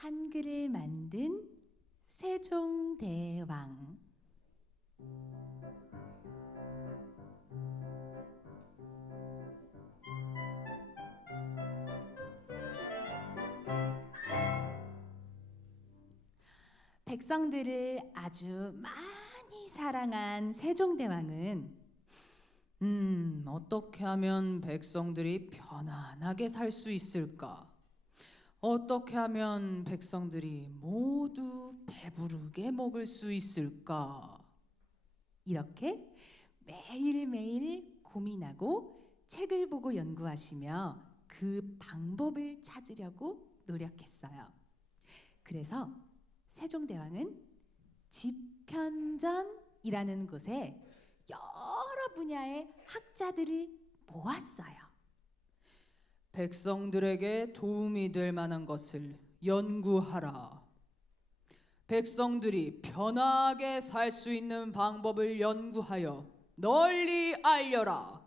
한글을 만든 세종대왕. 백성들을 아주 많이 사랑한 세종대왕은 어떻게 하면 백성들이 편안하게 살 수 있을까? 어떻게 하면 백성들이 모두 배부르게 먹을 수 있을까? 이렇게 매일매일 고민하고 책을 보고 연구하시며 그 방법을 찾으려고 노력했어요. 그래서 세종대왕은 집현전이라는 곳에 여러 분야의 학자들을 모았어요. 백성들에게 도움이 될 만한 것을 연구하라. 백성들이 편하게 살 수 있는 방법을 연구하여 널리 알려라.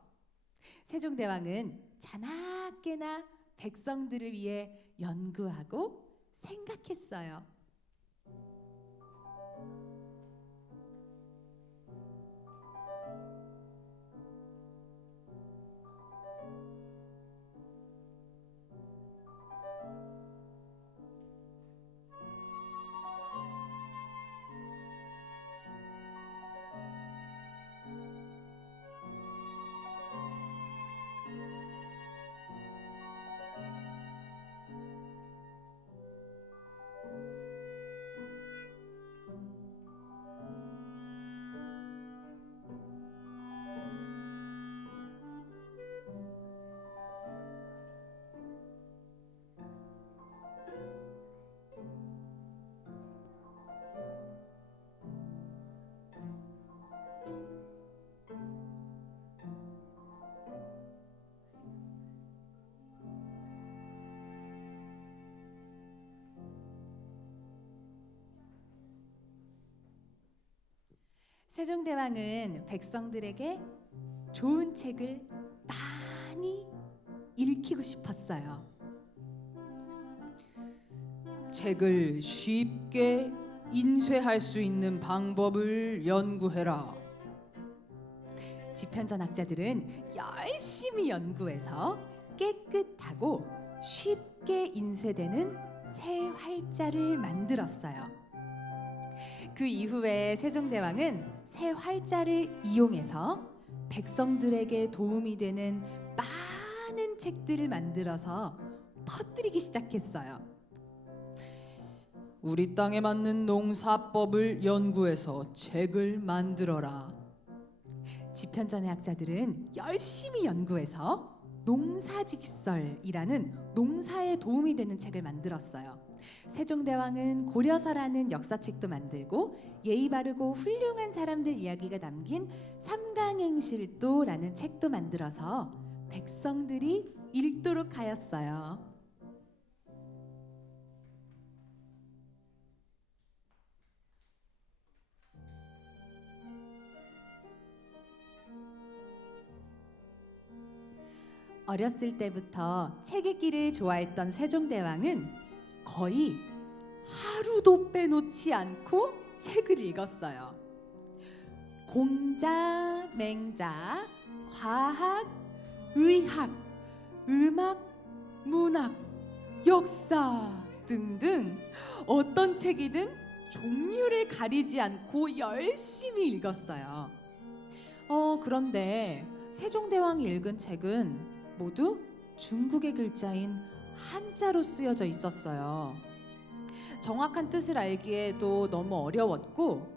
세종대왕은 자나깨나 백성들을 위해 연구하고 생각했어요. 세종대왕은 백성들에게 좋은 책을 많이 읽히고 싶었어요. 책을 쉽게 인쇄할 수 있는 방법을 연구해라. 집현전학자들은 열심히 연구해서 깨끗하고 쉽게 인쇄되는 새 활자를 만들었어요. 그 이후에 세종대왕은 새 활자를 이용해서 백성들에게 도움이 되는 많은 책들을 만들어서 퍼뜨리기 시작했어요. 우리 땅에 맞는 농사법을 연구해서 책을 만들어라. 집현전의 학자들은 열심히 연구해서 농사직설이라는 농사에 도움이 되는 책을 만들었어요. 세종대왕은 고려서라는 역사책도 만들고 예의 바르고 훌륭한 사람들 이야기가 담긴 삼강행실도라는 책도 만들어서 백성들이 읽도록 하였어요. 어렸을 때부터 책 읽기를 좋아했던 세종대왕은 거의 하루도 빼놓지 않고 책을 읽었어요. 공자, 맹자, 과학, 의학, 음악, 문학, 역사 등등 어떤 책이든 종류를 가리지 않고 열심히 읽었어요. 그런데 세종대왕이 읽은 책은 모두 중국의 글자인 한자로 쓰여져 있었어요. 정확한 뜻을 알기에도 너무 어려웠고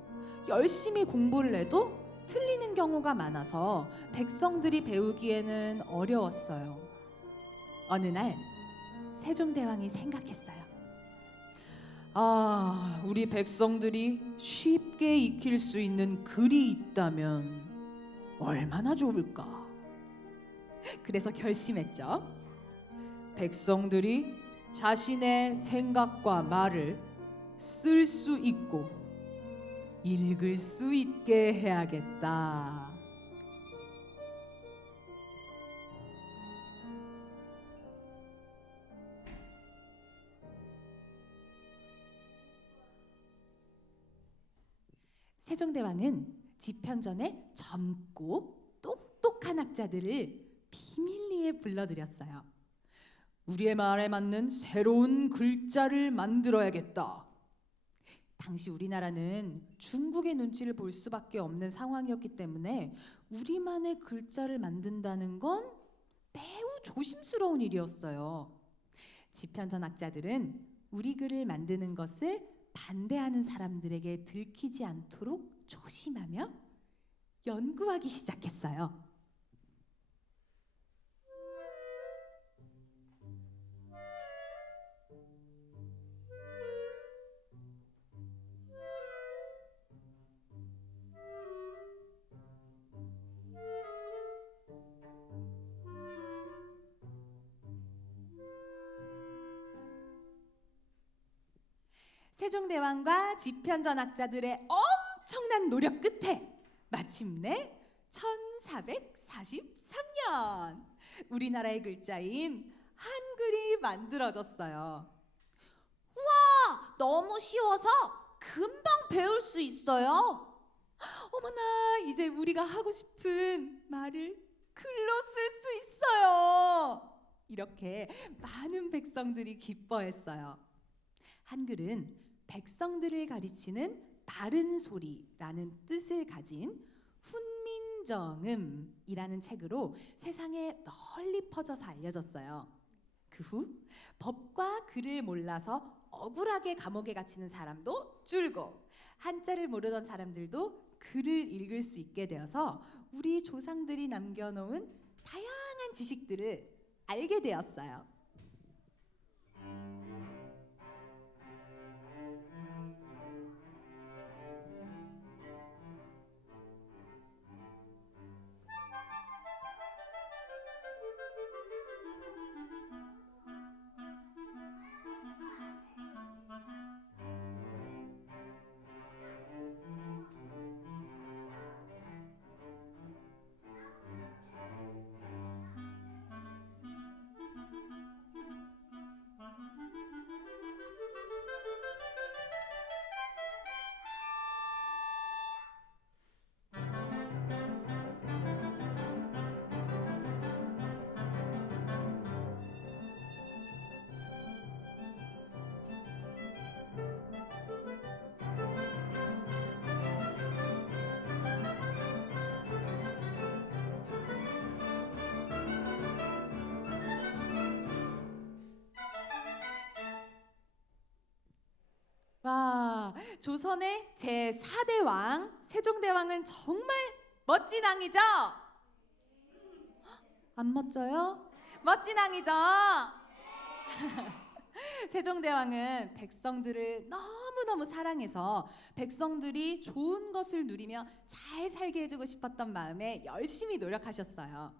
열심히 공부를 해도 틀리는 경우가 많아서 백성들이 배우기에는 어려웠어요. 어느 날 세종대왕이 생각했어요. 우리 백성들이 쉽게 익힐 수 있는 글이 있다면 얼마나 좋을까? 그래서 결심했죠. 백성들이 자신의 생각과 말을 쓸 수 있고 읽을 수 있게 해야겠다. 세종대왕은 집현전에 젊고 똑똑한 학자들을 비밀리에 불러들였어요. 우리의 말에 맞는 새로운 글자를 만들어야겠다. 당시 우리나라는 중국의 눈치를 볼 수밖에 없는 상황이었기 때문에 우리만의 글자를 만든다는 건 매우 조심스러운 일이었어요. 집현전 학자들은 우리 글을 만드는 것을 반대하는 사람들에게 들키지 않도록 조심하며 연구하기 시작했어요. 세종대왕과 집현전 학자들의 엄청난 노력 끝에 마침내 1443년 우리나라의 글자인 한글이 만들어졌어요. 와, 너무 쉬워서 금방 배울 수 있어요. 어머나, 이제 우리가 하고 싶은 말을 글로 쓸 수 있어요. 이렇게 많은 백성들이 기뻐했어요. 한글은 백성들을 가리치는 바른 소리라는 뜻을 가진 훈민정음이라는 책으로 세상에 널리 퍼져서 알려졌어요. 그 후 법과 글을 몰라서 억울하게 감옥에 갇히는 사람도 줄고 한자를 모르던 사람들도 글을 읽을 수 있게 되어서 우리 조상들이 남겨놓은 다양한 지식들을 알게 되었어요. 와, 조선의 제4대 왕 세종대왕은 정말 멋진 왕이죠? 안 멋져요? 멋진 왕이죠? 세종대왕은 백성들을 너무너무 사랑해서 백성들이 좋은 것을 누리며 잘 살게 해주고 싶었던 마음에 열심히 노력하셨어요.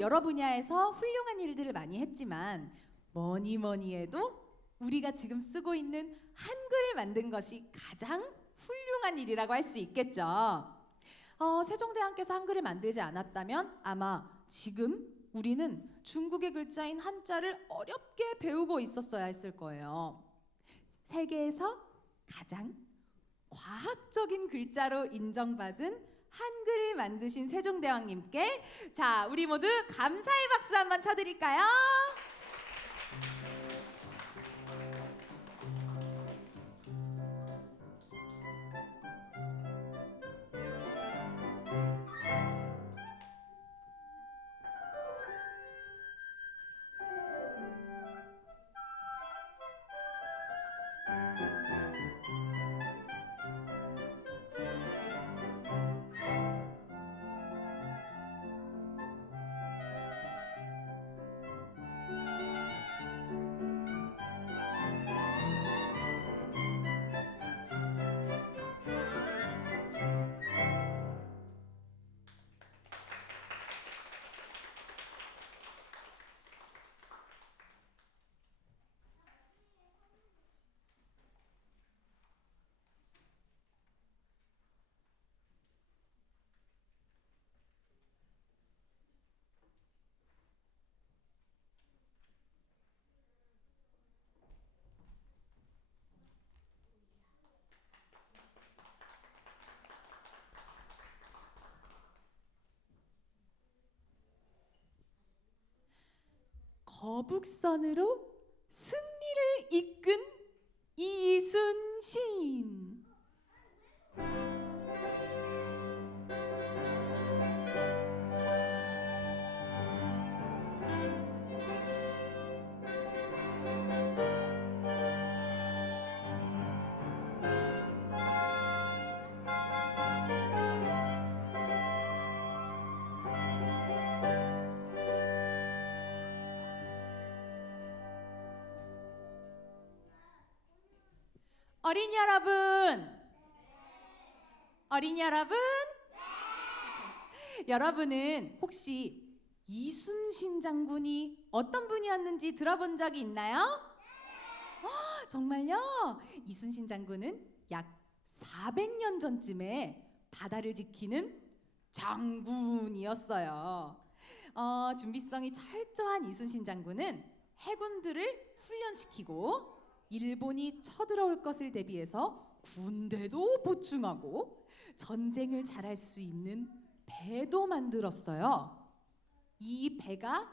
여러 분야에서 훌륭한 일들을 많이 했지만 뭐니 해도 우리가 지금 쓰고 있는 한글을 만든 것이 가장 훌륭한 일이라고 할 수 있겠죠. 세종대왕께서 한글을 만들지 않았다면 아마 지금 우리는 중국의 글자인 한자를 어렵게 배우고 있었어야 했을 거예요. 세계에서 가장 과학적인 글자로 인정받은 한글을 만드신 세종대왕님께 자, 우리 모두 감사의 박수 한번 쳐드릴까요? 거북선으로 승리를 이끈 이순신. 어린이 여러분, 어린이 여러분, 여러분은 혹시 이순신 장군이 어떤 분이었는지 들어본 적이 있나요? 정말요? 이순신 장군은 약 400년 전쯤에 바다를 지키는 장군이었어요. 준비성이 철저한 이순신 장군은 해군들을 훈련시키고 일본이 쳐들어올 것을 대비해서 군대도 보충하고 전쟁을 잘할 수 있는 배도 만들었어요. 이 배가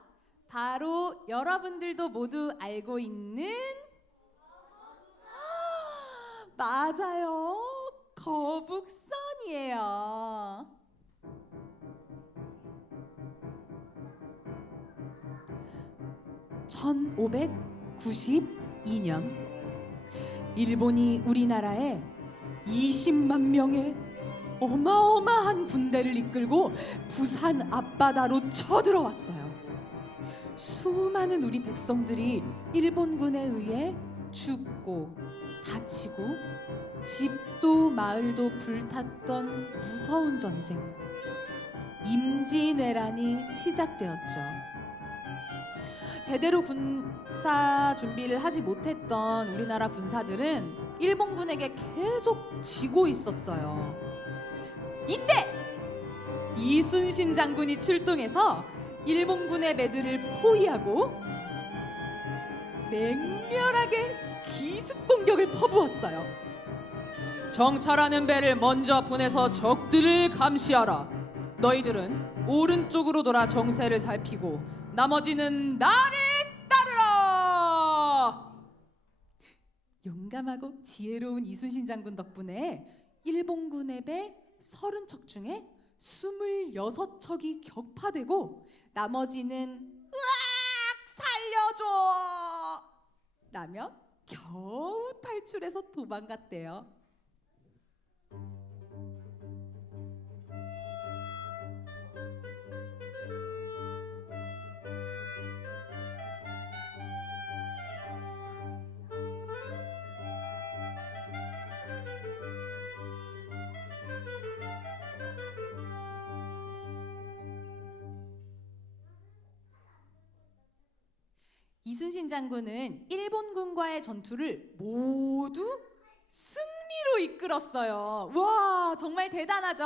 바로 여러분들도 모두 알고 있는 맞아요. 거북선이에요. (1592년) 일본이 우리나라에 20만 명의 어마어마한 군대를 이끌고 부산 앞바다로 쳐들어왔어요. 수많은 우리 백성들이 일본군에 의해 죽고 다치고 집도 마을도 불탔던 무서운 전쟁, 임진왜란이 시작되었죠. 제대로 군사 준비를 하지 못했던 우리나라 군사들은 일본군에게 계속 지고 있었어요. 이때 이순신 장군이 출동해서 일본군의 배들을 포위하고 맹렬하게 기습 공격을 퍼부었어요. 정찰하는 배를 먼저 보내서 적들을 감시하라. 너희들은 오른쪽으로 돌아 정세를 살피고 나머지는 나를 따르라. 용감하고 지혜로운 이순신 장군 덕분에 일본군의 배 30척 중에 26척이 격파되고 나머지는 으악 살려줘 라며 겨우 탈출해서 도망갔대요. 이순신 장군은 일본군과의 전투를 모두 승리로 이끌었어요. 와, 정말 대단하죠?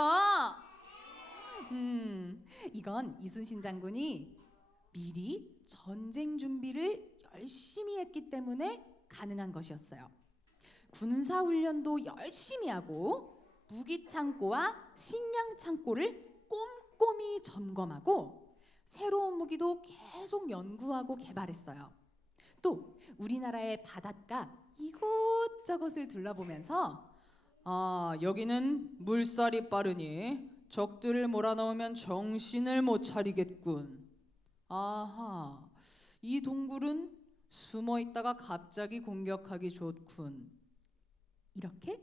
이건 이순신 장군이 미리 전쟁 준비를 열심히 했기 때문에 가능한 것이었어요. 군사 훈련도 열심히 하고 무기 창고와 식량 창고를 꼼꼼히 점검하고 새로운 무기도 계속 연구하고 개발했어요. 또 우리나라의 바닷가 이곳저곳을 둘러보면서 여기는 물살이 빠르니 적들을 몰아넣으면 정신을 못 차리겠군. 아하, 이 동굴은 숨어 있다가 갑자기 공격하기 좋군. 이렇게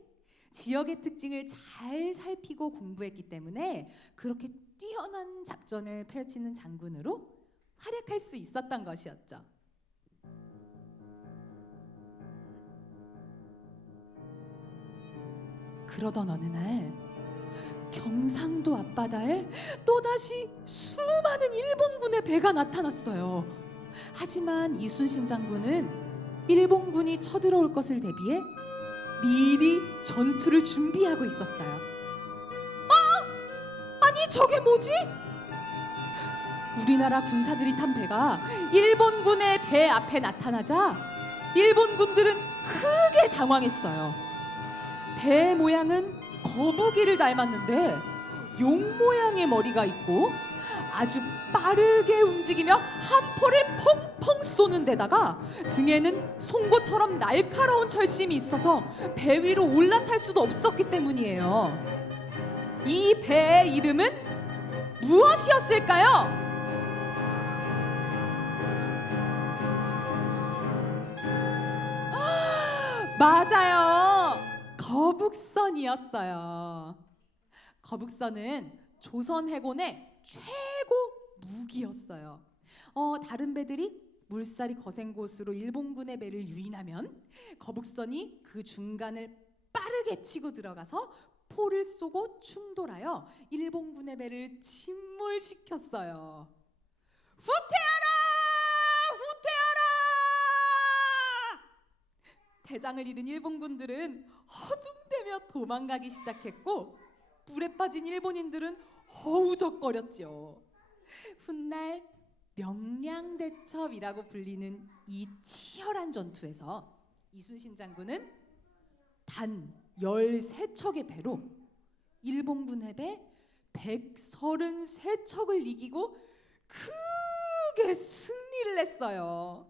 지역의 특징을 잘 살피고 공부했기 때문에 그렇게 뛰어난 작전을 펼치는 장군으로 활약할 수 있었던 것이었죠. 그러던 어느 날 경상도 앞바다에 또다시 수많은 일본군의 배가 나타났어요. 하지만 이순신 장군은 일본군이 쳐들어올 것을 대비해 미리 전투를 준비하고 있었어요. 아니 저게 뭐지? 우리나라 군사들이 탄 배가 일본군의 배 앞에 나타나자 일본군들은 크게 당황했어요. 배 모양은 거북이를 닮았는데 용 모양의 머리가 있고 아주 빠르게 움직이며 한 포를 펑펑 쏘는 데다가 등에는 송곳처럼 날카로운 철심이 있어서 배 위로 올라탈 수도 없었기 때문이에요. 이 배의 이름은 무엇이었을까요? 맞아요. 거북선이었어요. 거북선은 조선 해군의 최고 무기였어요. 다른 배들이 물살이 거센 곳으로 일본군의 배를 유인하면 거북선이 그 중간을 빠르게 치고 들어가서 포를 쏘고 충돌하여 일본군의 배를 침몰시켰어요. 후퇴하라! 후퇴하라! 대장을 잃은 일본군들은 허둥대며 도망가기 시작했고 물에 빠진 일본인들은 허우적거렸죠. 훗날 명량대첩이라고 불리는 이 치열한 전투에서 이순신 장군은 단 13척의 배로 일본군의 배 133척을 이기고 크게 승리를 했어요.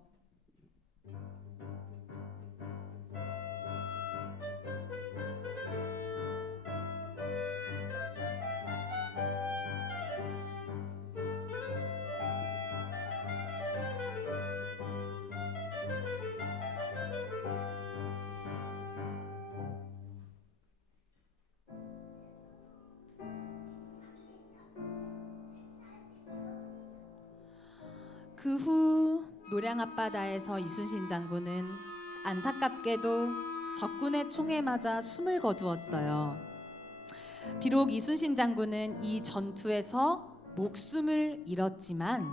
그 후 노량 앞바다에서 이순신 장군은 안타깝게도 적군의 총에 맞아 숨을 거두었어요. 비록 이순신 장군은 이 전투에서 목숨을 잃었지만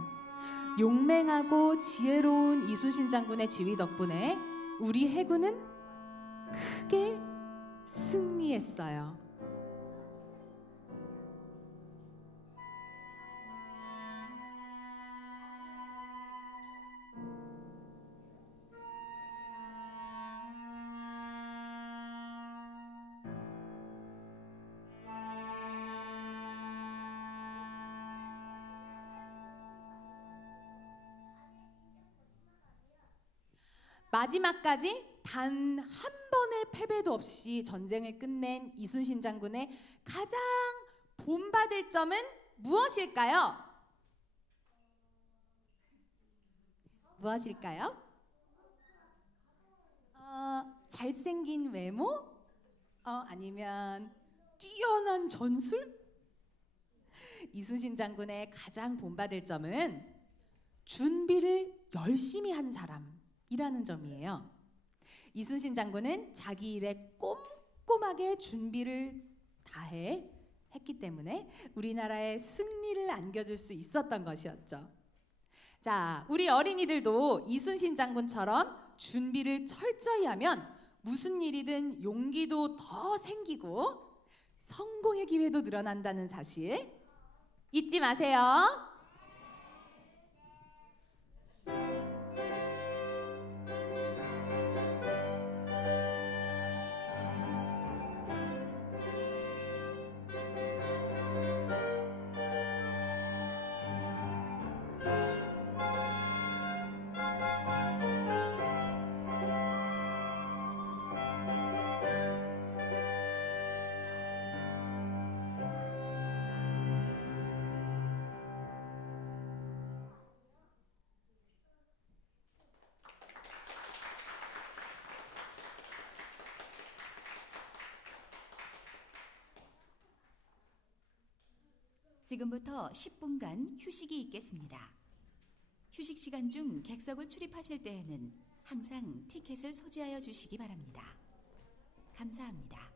용맹하고 지혜로운 이순신 장군의 지휘 덕분에 우리 해군은 크게 승리했어요. 마지막까지 단 한 번의 패배도 없이 전쟁을 끝낸 이순신 장군의 가장 본받을 점은 무엇일까요? 무엇일까요? 잘생긴 외모? 아니면 뛰어난 전술? 이순신 장군의 가장 본받을 점은 준비를 열심히 한 사람이라는 점이에요. 이순신 장군은 자기 일에 꼼꼼하게 준비를 했기 때문에 우리나라의 승리를 안겨줄 수 있었던 것이었죠. 자, 우리 어린이들도 이순신 장군처럼 준비를 철저히 하면 무슨 일이든 용기도 더 생기고 성공의 기회도 늘어난다는 사실 잊지 마세요. 지금부터 10분간 휴식이 있겠습니다. 휴식 시간 중 객석을 출입하실 때에는 항상 티켓을 소지하여 주시기 바랍니다. 감사합니다.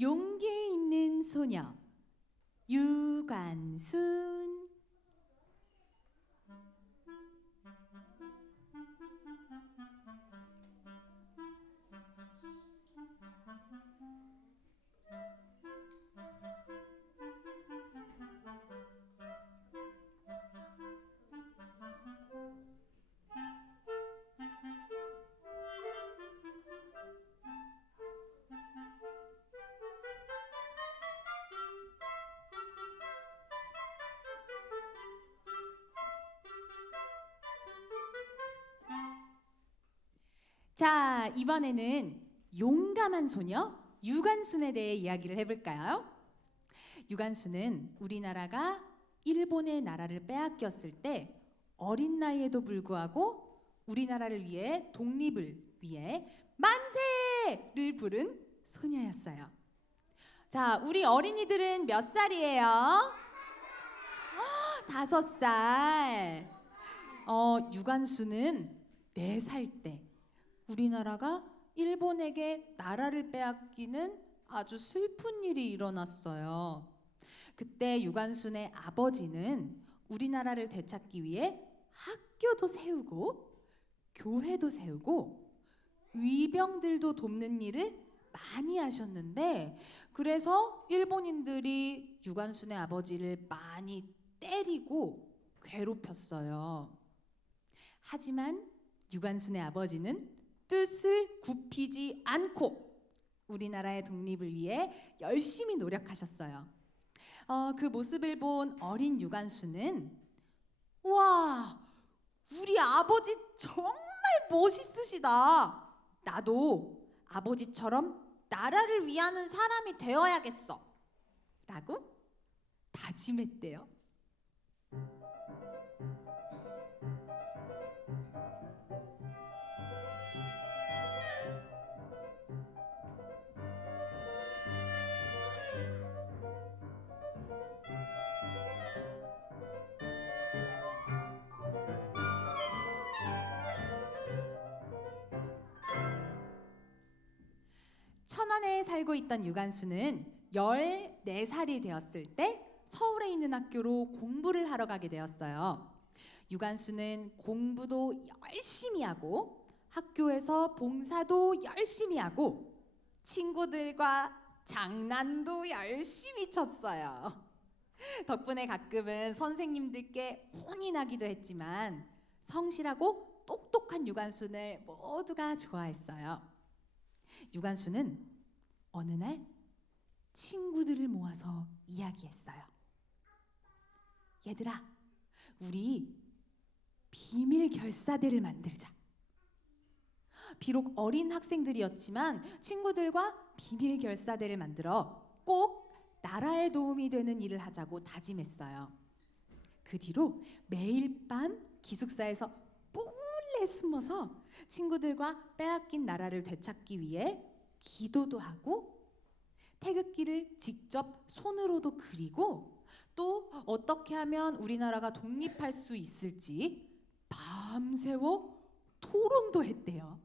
용기 있는 소녀 유관순. 자, 이번에는 용감한 소녀 유관순에 대해 이야기를 해볼까요? 유관순은 우리나라가 일본의 나라를 빼앗겼을 때 어린 나이에도 불구하고 우리나라를 위해 독립을 위해 만세를 부른 소녀였어요. 자, 우리 어린이들은 몇 살이에요? 5살. 유관순은 4살 때 우리나라가 일본에게 나라를 빼앗기는 아주 슬픈 일이 일어났어요. 그때 유관순의 아버지는 우리나라를 되찾기 위해 학교도 세우고 교회도 세우고 의병들도 돕는 일을 많이 하셨는데, 그래서 일본인들이 유관순의 아버지를 많이 때리고 괴롭혔어요. 하지만 유관순의 아버지는 뜻을 굽히지 않고 우리나라의 독립을 위해 열심히 노력하셨어요. 그 모습을 본 어린 유관순은 와, 우리 아버지 정말 멋있으시다. 나도 아버지처럼 나라를 위하는 사람이 되어야겠어. 라고 다짐했대요. 천안에 살고 있던 유관순은 14살이 되었을 때 서울에 있는 학교로 공부를 하러 가게 되었어요. 유관순은 공부도 열심히 하고 학교에서 봉사도 열심히 하고 친구들과 장난도 열심히 쳤어요. 덕분에 가끔은 선생님들께 혼이 나기도 했지만 성실하고 똑똑한 유관순을 모두가 좋아했어요. 유관순은 어느 날 친구들을 모아서 이야기했어요. 얘들아, 우리 비밀 결사대를 만들자. 비록 어린 학생들이었지만 친구들과 비밀 결사대를 만들어 꼭 나라에 도움이 되는 일을 하자고 다짐했어요. 그 뒤로 매일 밤 기숙사에서 몰래 숨어서 친구들과 빼앗긴 나라를 되찾기 위해 기도도 하고 태극기를 직접 손으로도 그리고 또 어떻게 하면 우리나라가 독립할 수 있을지 밤새워 토론도 했대요.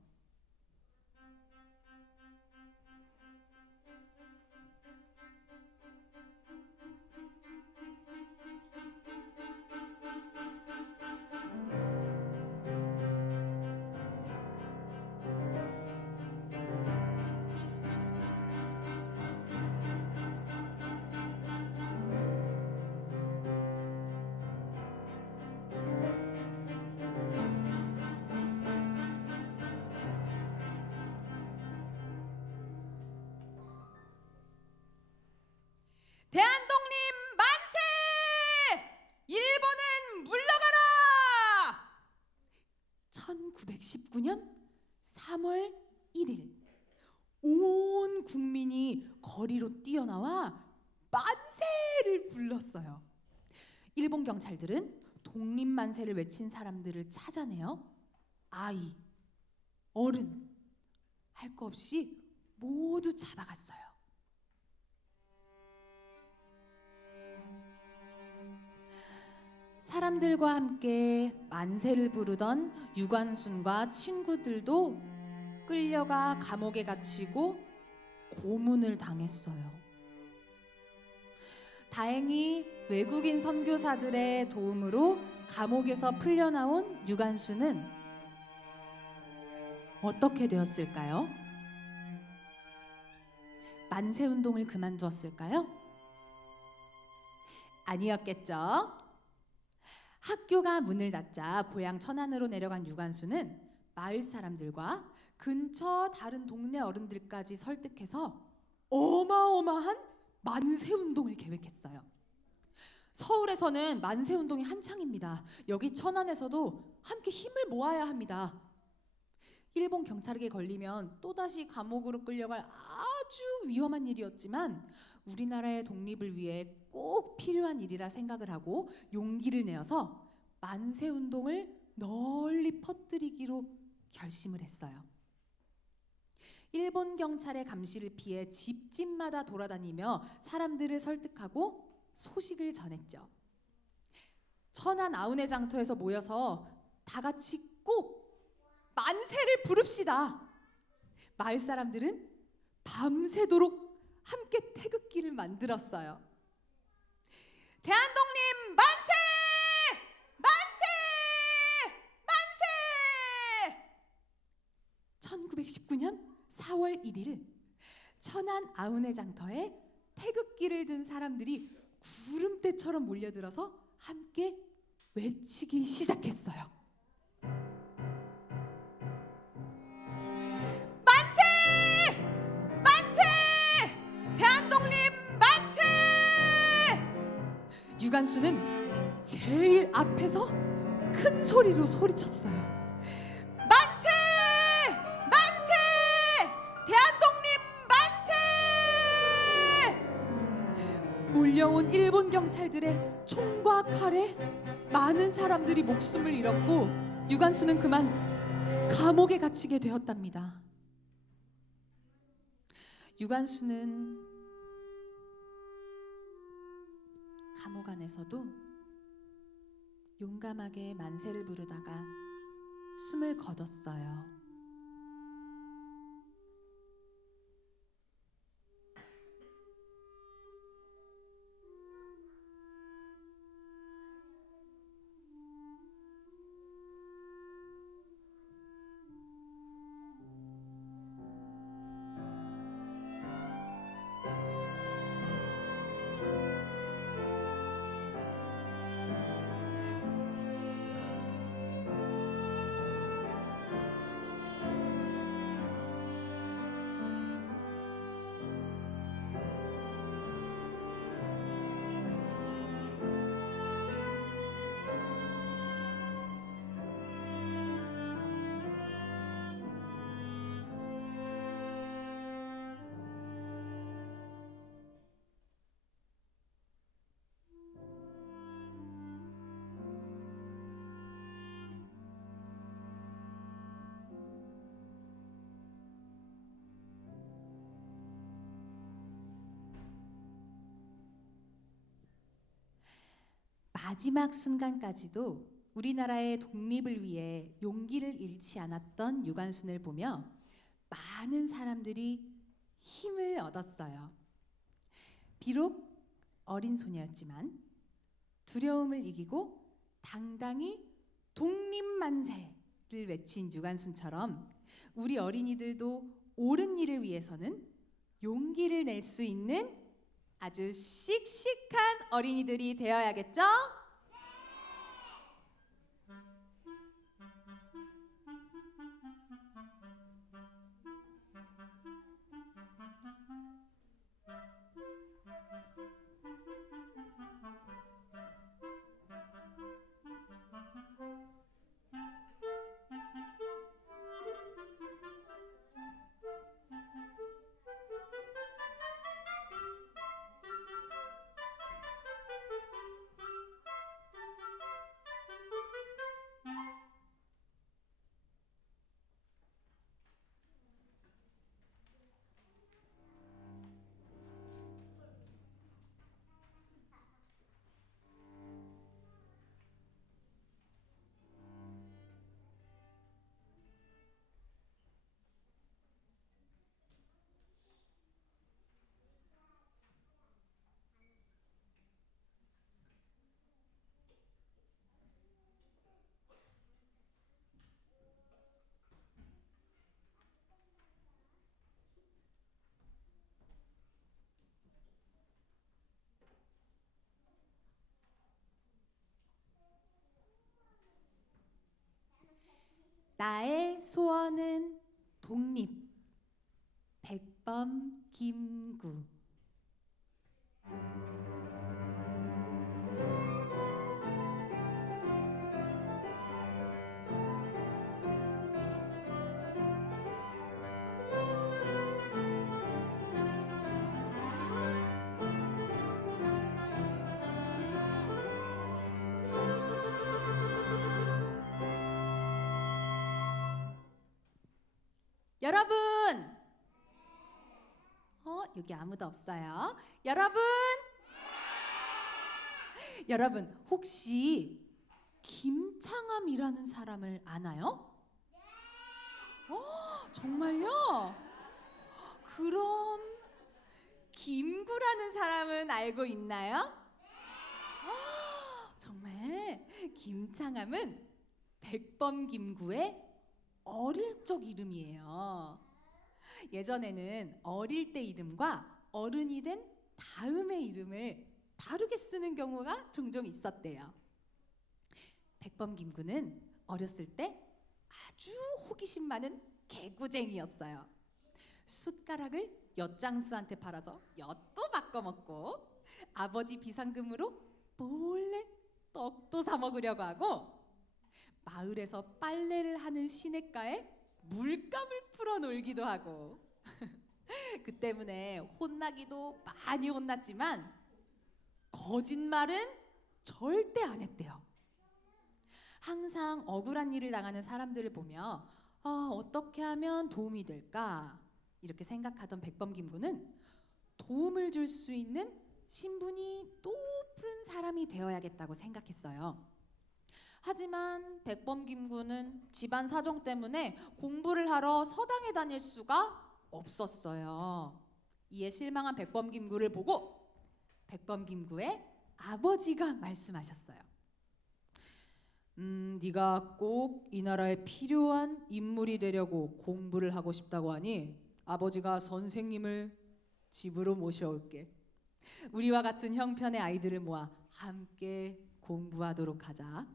대한독립 만세! 일본은 물러가라! 1919년 3월 1일 온 국민이 거리로 뛰어나와 만세를 불렀어요. 일본 경찰들은 독립 만세를 외친 사람들을 찾아내어 아이, 어른 할 거 없이 모두 잡아갔어요. 사람들과 함께 만세를 부르던 유관순과 친구들도 끌려가 감옥에 갇히고 고문을 당했어요. 다행히 외국인 선교사들의 도움으로 감옥에서 풀려나온 유관수는 어떻게 되었을까요? 만세운동을 그만두었을까요? 아니었겠죠. 학교가 문을 닫자 고향 천안으로 내려간 유관수는 마을 사람들과 근처 다른 동네 어른들까지 설득해서 어마어마한 만세운동을 계획했어요. 서울에서는 만세운동이 한창입니다. 여기 천안에서도 함께 힘을 모아야 합니다. 일본 경찰에게 걸리면 또다시 감옥으로 끌려갈 아주 위험한 일이었지만 우리나라의 독립을 위해 꼭 필요한 일이라 생각을 하고 용기를 내어서 만세운동을 널리 퍼뜨리기로 결심을 했어요. 일본 경찰의 감시를 피해 집집마다 돌아다니며 사람들을 설득하고 소식을 전했죠. 천안 아우네 장터에서 모여서 다 같이 꼭 만세를 부릅시다. 마을 사람들은 밤새도록 함께 태극기를 만들었어요. 대한독립 만세! 만세! 만세! 1919년 4월 1일 천안 아우네 장터에 태극기를 든 사람들이 구름대처럼 몰려들어서 함께 외치기 시작했어요. 만세! 만세! 대한독립 만세! 유관수는 제일 앞에서 큰 소리로 소리쳤어요. 만세! 만세! 대한독립 만세! 몰려온 일본 경찰들의 총과 칼에 많은 사람들이 목숨을 잃었고 유관수는 그만 감옥에 갇히게 되었답니다. 유관수는 감옥 안에서도 용감하게 만세를 부르다가 숨을 거뒀어요. 마지막 순간까지도 우리나라의 독립을 위해 용기를 잃지 않았던 유관순을 보며 많은 사람들이 힘을 얻었어요. 비록 어린 소녀였지만 두려움을 이기고 당당히 독립만세를 외친 유관순처럼 우리 어린이들도 옳은 일을 위해서는 용기를 낼 수 있는 아주 씩씩한 어린이들이 되어야겠죠? 나의 소원은 독립. 백범 김구. 여러분, 여기 아무도 없어요. 여러분 혹시 김창암이라는 사람을 아나요? 정말요? 그럼 김구라는 사람은 알고 있나요? 정말 김창암은 백범 김구의 어릴 적 이름이에요. 예전에는 어릴 때 이름과 어른이 된 다음의 이름을 다르게 쓰는 경우가 종종 있었대요. 백범 김구는 어렸을 때 아주 호기심 많은 개구쟁이였어요. 숟가락을 엿장수한테 팔아서 엿도 바꿔 먹고, 아버지 비상금으로 몰래 떡도 사 먹으려고 하고, 마을에서 빨래를 하는 시냇가에 물감을 풀어 놀기도 하고 그 때문에 혼나기도 많이 혼났지만 거짓말은 절대 안 했대요. 항상 억울한 일을 당하는 사람들을 보며 어떻게 하면 도움이 될까 이렇게 생각하던 백범 김구는 도움을 줄 수 있는 신분이 높은 사람이 되어야겠다고 생각했어요. 하지만 백범 김구는 집안 사정 때문에 공부를 하러 서당에 다닐 수가 없었어요. 이에 실망한 백범 김구를 보고 백범 김구의 아버지가 말씀하셨어요. 네가 꼭 이 나라에 필요한 인물이 되려고 공부를 하고 싶다고 하니 아버지가 선생님을 집으로 모셔올게. 우리와 같은 형편의 아이들을 모아 함께 공부하도록 하자.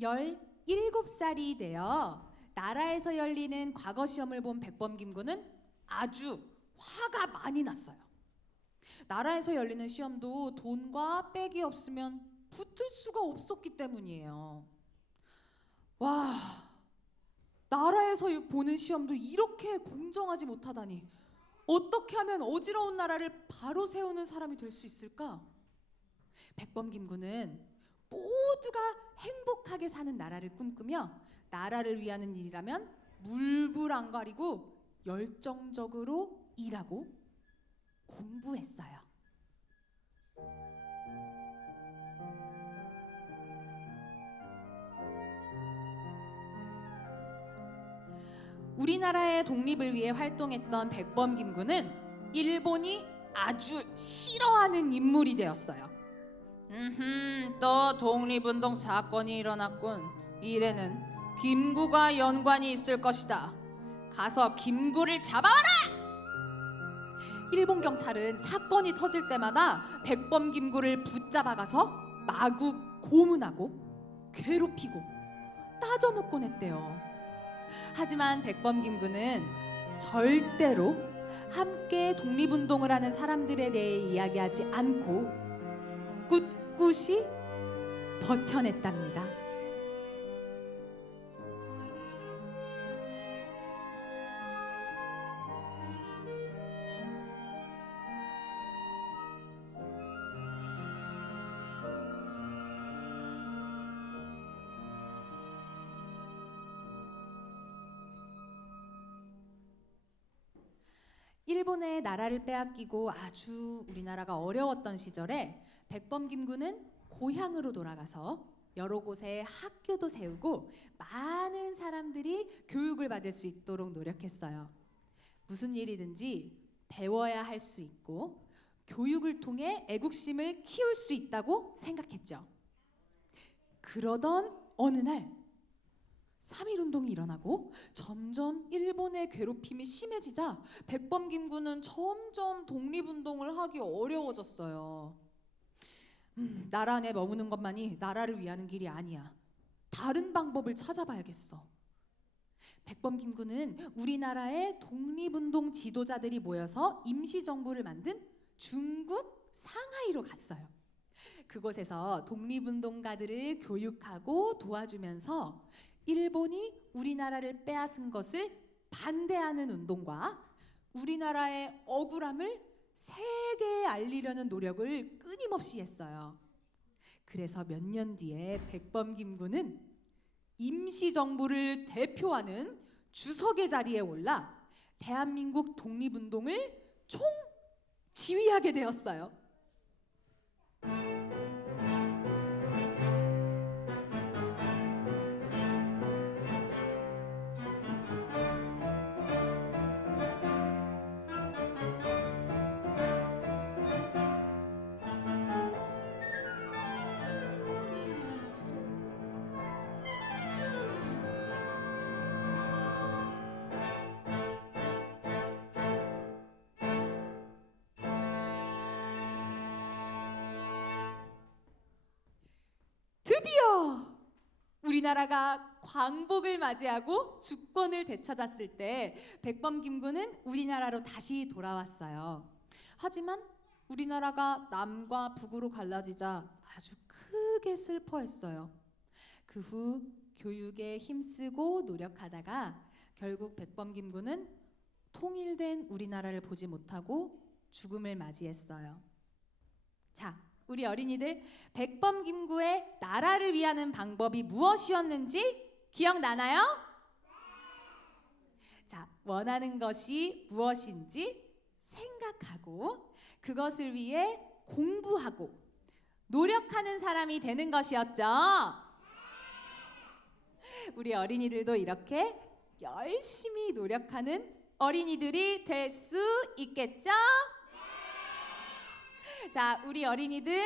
열일곱 살이 되어 나라에서 열리는 과거 시험을 본 백범 김구는 아주 화가 많이 났어요. 나라에서 열리는 시험도 돈과 백이 없으면 붙을 수가 없었기 때문이에요. 와, 나라에서 보는 시험도 이렇게 공정하지 못하다니, 어떻게 하면 어지러운 나라를 바로 세우는 사람이 될 수 있을까? 백범 김구는 모두가 행복하게 사는 나라를 꿈꾸며 나라를 위하는 일이라면 물불 안 가리고 열정적으로 일하고 공부했어요. 우리나라의 독립을 위해 활동했던 백범 김구는 일본이 아주 싫어하는 인물이 되었어요. 또 독립운동 사건이 일어났군. 이 일에는 김구가 연관이 있을 것이다. 가서 김구를 잡아와라! 일본 경찰은 사건이 터질 때마다 백범 김구를 붙잡아가서 마구 고문하고 괴롭히고 따져먹곤 했대요. 하지만 백범 김구는 절대로 함께 독립운동을 하는 사람들에 대해 이야기하지 않고 꿋꿋이 버텨냈답니다. 나라를 빼앗기고 아주 우리나라가 어려웠던 시절에 백범김구는 고향으로 돌아가서 여러 곳에 학교도 세우고 많은 사람들이 교육을 받을 수 있도록 노력했어요. 무슨 일이든지 배워야 할 수 있고 교육을 통해 애국심을 키울 수 있다고 생각했죠. 그러던 어느 날 3.1운동이 일어나고 점점 일본의 괴롭힘이 심해지자 백범김구는 점점 독립운동을 하기 어려워졌어요. 나라 안에 머무는 것만이 나라를 위하는 길이 아니야. 다른 방법을 찾아봐야겠어. 백범김구는 우리나라의 독립운동 지도자들이 모여서 임시정부를 만든 중국 상하이로 갔어요. 그곳에서 독립운동가들을 교육하고 도와주면서 일본이 우리나라를 빼앗은 것을 반대하는 운동과 우리나라의 억울함을 세계에 알리려는 노력을 끊임없이 했어요. 그래서 몇 년 뒤에 백범김구는 임시정부를 대표하는 주석의 자리에 올라 대한민국 독립운동을 총지휘하게 되었어요. 드디어 우리나라가 광복을 맞이하고 주권을 되찾았을 때 백범김구는 우리나라로 다시 돌아왔어요. 하지만 우리나라가 남과 북으로 갈라지자 아주 크게 슬퍼했어요. 그 후 교육에 힘쓰고 노력하다가 결국 백범김구는 통일된 우리나라를 보지 못하고 죽음을 맞이했어요. 자, 우리 어린이들 백범김구의 나라를 위하는 방법이 무엇이었는지 기억나나요? 자, 원하는 것이 무엇인지 생각하고 그것을 위해 공부하고 노력하는 사람이 되는 것이었죠. 우리 어린이들도 이렇게 열심히 노력하는 어린이들이 될 수 있겠죠? 자, 우리 어린이들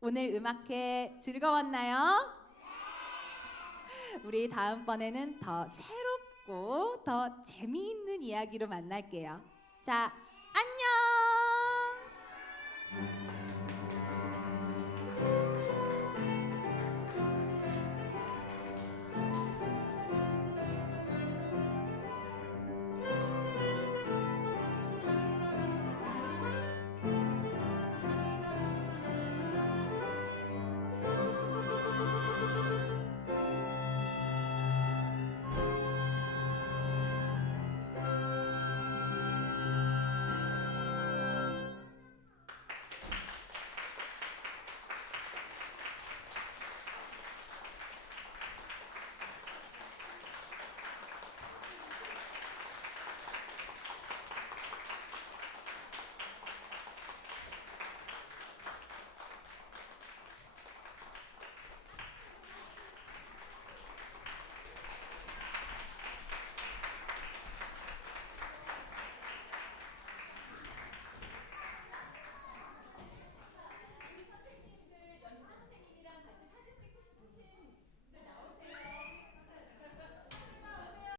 오늘 음악회 즐거웠나요? 우리 다음번에는 더 새롭고 더 재미있는 이야기로 만날게요. 자, 안녕!